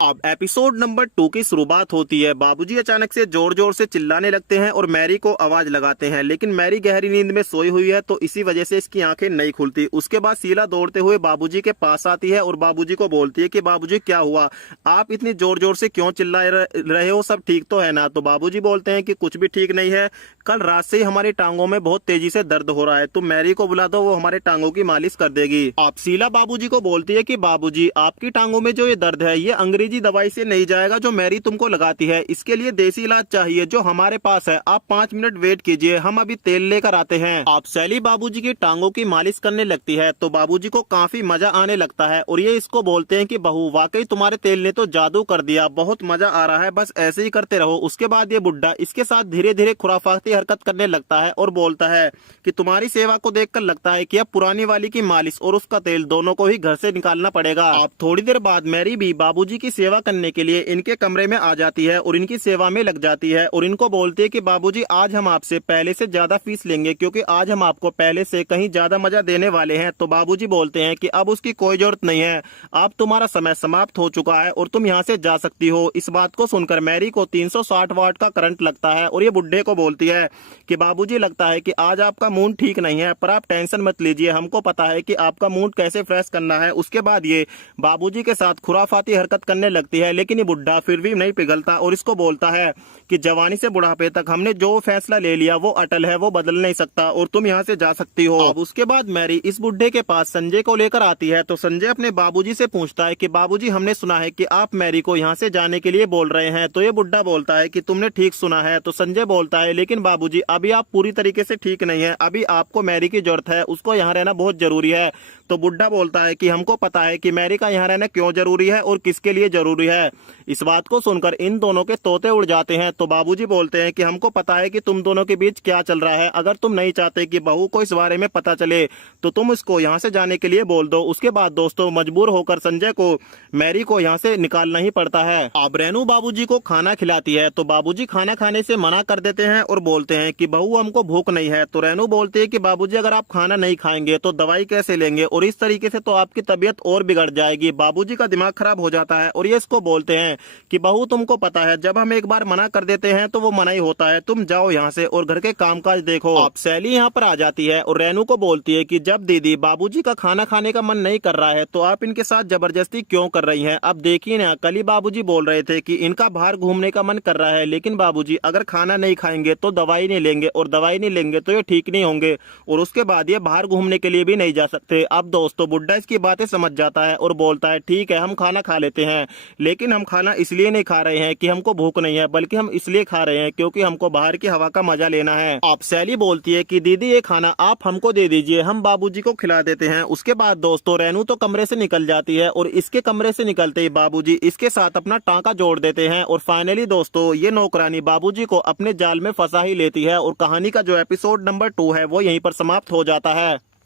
अब episode number 2 की शुरुआत होती है। बाबूजी अचानक से जोर जोर से चिल्लाने लगते हैं और मैरी को आवाज लगाते हैं, लेकिन मैरी गहरी नींद में सोई हुई है तो इसी वजह से इसकी आंखें नहीं खुलती। उसके बाद शीला दौड़ते हुए बाबूजी के पास आती है और बाबूजी को बोलती है कि बाबूजी क्या हुआ, आप इतनी जोर जोर से क्यों चिल्ला रहे हो, सब ठीक तो है ना। तो बाबूजी बोलते हैं कि कुछ भी ठीक नहीं है, कल रात से ही हमारी टांगों में बहुत तेजी से दर्द हो रहा है, तुम मैरी को बुला दो, वो हमारे टांगों की मालिश कर देगी। आप शीला बाबूजी को बोलती है कि बाबूजी आपकी टांगों में जो ये दर्द है ये अंग्रेजी दवाई से नहीं जाएगा जो मैरी तुमको लगाती है, इसके लिए देसी इलाज चाहिए जो हमारे पास है। आप 5 मिनट वेट कीजिए, हम अभी तेल लेकर आते हैं। आप सैली बाबूजी की टांगों की मालिश करने लगती है तो बाबूजी को काफी मजा आने लगता है और ये इसको बोलते हैं कि बहू वाकई तुम्हारे तेल ने तो जादू कर दिया, बहुत मजा आ रहा है, बस ऐसे ही करते रहो। उसके बाद ये बुड्ढा इसके साथ धीरे धीरे खुराफाती हरकत करने लगता है और बोलता है कि तुम्हारी सेवा को देखकर लगता है कि अब पुरानी वाली की मालिश और उसका तेल दोनों को ही घर से निकालना पड़ेगा। आप थोड़ी देर बाद मैरी भी बाबूजी की सेवा करने के लिए इनके कमरे में आ जाती है और इनकी सेवा में लग जाती है और इनको बोलती है कि बाबूजी आज हम आपसे पहले से ज्यादा फीस लेंगे क्योंकि आज हम आपको पहले से कहीं ज्यादा मजा देने वाले हैं। तो बाबूजी बोलते हैं कि अब उसकी कोई जरूरत नहीं है, अब तुम्हारा समय समाप्त हो चुका है और तुम यहाँ से जा सकती हो। इस बात को सुनकर मैरी को 360 वाट का करंट लगता है और ये बुड्ढे को बोलती है कि बाबूजी लगता है कि आज आपका मूड ठीक नहीं है, पर आप टेंशन मत लीजिए, हमको पता है कि आपका मूड कैसे फ्रेश करना है। उसके बाद ये बाबूजी के साथ खुराफाती हरकत करने लगती है, लेकिन ये बुड्ढा फिर भी नहीं पिघलता और इसको बोलता है कि जवानी से बुढ़ापे तक हमने जो फैसला ले लिया वो अटल है, वो बदल नहीं सकता और तुम यहाँ से जा सकती हो। अब उसके बाद मैरी इस बुड्ढे के पास संजय को लेकर आती है तो संजय अपने बाबूजी से पूछता है कि बाबूजी हमने सुना है कि आप मैरी को यहाँ से जाने के लिए बोल रहे हैं। तो ये बुड्ढा बोलता है कि तुमने ठीक सुना है। तो संजय बोलता है लेकिन बाबूजी अभी आप पूरी तरीके से ठीक नहीं है, अभी आपको मैरी की जरूरत है, उसको यहाँ रहना बहुत जरूरी है। तो बुड्ढा बोलता है कि हमको पता है कि मैरी का यहाँ रहना क्यों जरूरी है और किसके लिए जरूरी है। इस बात को सुनकर इन दोनों के तोते उड़ जाते हैं। तो बाबूजी बोलते हैं कि हमको पता है कि तुम दोनों के बीच क्या चल रहा है, अगर तुम नहीं चाहते कि बहू को इस बारे में पता चले तो तुम इसको यहाँ से जाने के लिए बोल दो। उसके बाद दोस्तों मजबूर होकर संजय को मैरी को यहाँ से निकालना ही पड़ता है। अब रेनू बाबूजी को खाना खिलाती है तो बाबूजी खाना खाने से मना कर देते हैं और बोलते हैं कि बहू हमको भूख नहीं है। तो रेनू बोलती है कि बाबूजी अगर आप खाना नहीं खाएंगे तो दवाई कैसे लेंगे और इस तरीके से तो आपकी तबीयत और बिगड़ जाएगी। बाबूजी का दिमाग खराब हो जाता है और ये इसको बोलते हैं कि बहू तुमको पता है जब हम एक बार मना कर देते हैं तो वो मना ही होता है, तुम जाओ यहाँ से और घर के कामकाज देखो। अब सैली यहाँ पर आ जाती है और रेनू को बोलती है कि जब दीदी बाबूजी का खाना खाने का मन नहीं कर रहा है तो आप इनके साथ जबरदस्ती क्यों कर रही हैं। अब देखिए ना, कल ही बाबूजी बोल रहे थे कि इनका बाहर घूमने का मन कर रहा है, लेकिन बाबूजी अगर खाना नहीं खाएंगे तो दवाई नहीं लेंगे और दवाई नहीं लेंगे तो ये ठीक नहीं होंगे और उसके बाद ये बाहर घूमने के लिए भी नहीं जा सकते। अब दोस्तों बुड्ढा इसकी बातें समझ जाता है और बोलता है ठीक है हम खाना खा लेते हैं, लेकिन हम खाना इसलिए नहीं खा रहे हैं कि हमको भूख नहीं है, बल्कि हम इसलिए खा रहे हैं क्योंकि हमको बाहर की हवा का मजा लेना है। अब सैली बोलती है कि दीदी ये खाना आप हमको दे दीजिए, हम बाबूजी को खिला देते हैं। उसके बाद दोस्तों रेनू तो कमरे से निकल जाती है और इसके कमरे से निकलते ही बाबूजी इसके साथ अपना टांका जोड़ देते हैं और फाइनली दोस्तों ये नौकरानी बाबूजी को अपने जाल में फंसा ही लेती है और कहानी का जो एपिसोड नंबर 2 है वो यहीं पर समाप्त हो जाता है।